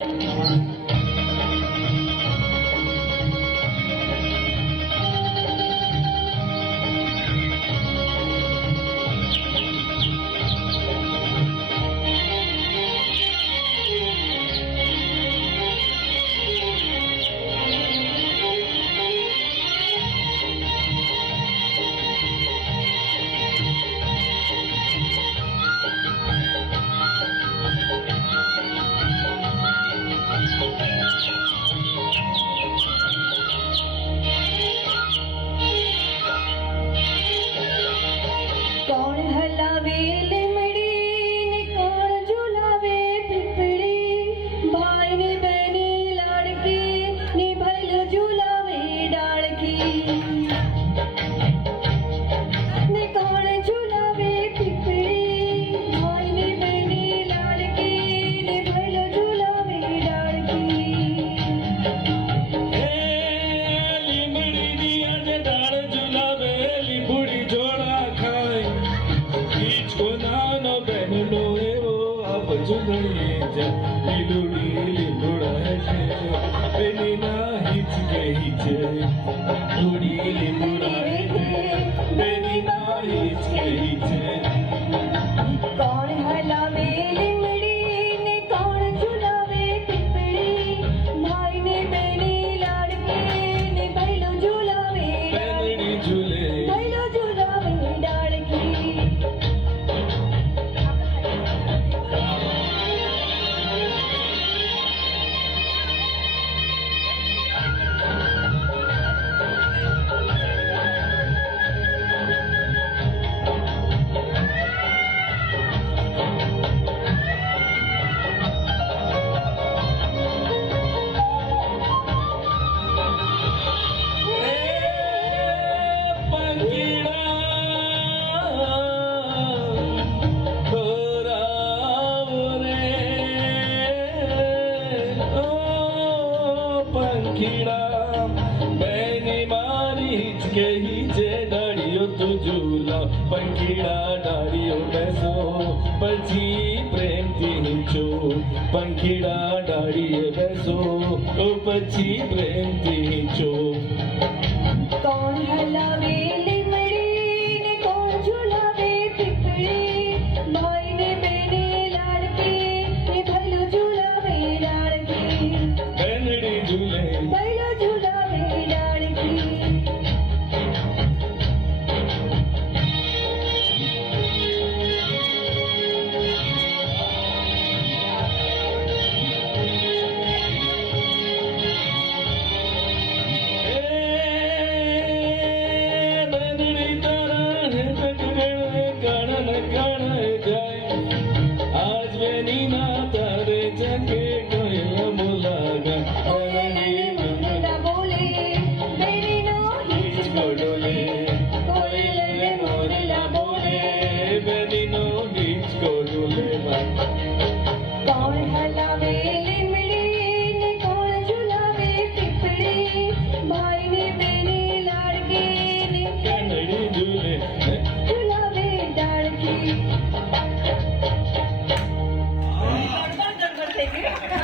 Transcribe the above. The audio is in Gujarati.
કોણ હલાવે લીમડી ને કોણ ઝુલાવે પીપળી, ભાઈ ને બહેની લાડકી ને ભૈલો ઝુલાવે ડાળકી ને કોણ ઝુલાવે પીપળી, ભાઈ ને બહેની લાડકી ને ભૈલો ઝુલાવે ડાળકી. લીમડી ની આજે ડાળ ઝુલાવે લીંબુડી જોડા ખાય, ઈચકો નાનો બહેનનો એવો આપ ઝુલણીએ જા, લીલુડી લીંબુડા છે બેની ના હિચકે હિચે, લીલુડી લીંબુડા છે બેની ના હિચકે હિચે. કોણ હલાવે લીમડી ને કોણ ઝુલાવે પીપળી, ભાઈ ને બહેની લાડકી ને ભૈલો ઝુલાવે બેનડી ઝૂલે ભૈલો ઝુલાવે ડાળકી. પંખીડા ડાળીઓ બેસો પછી પ્રેમથી હિંચો, પંખીડા ડાળીએ બેસો પછી પ્રેમથી હિંચો.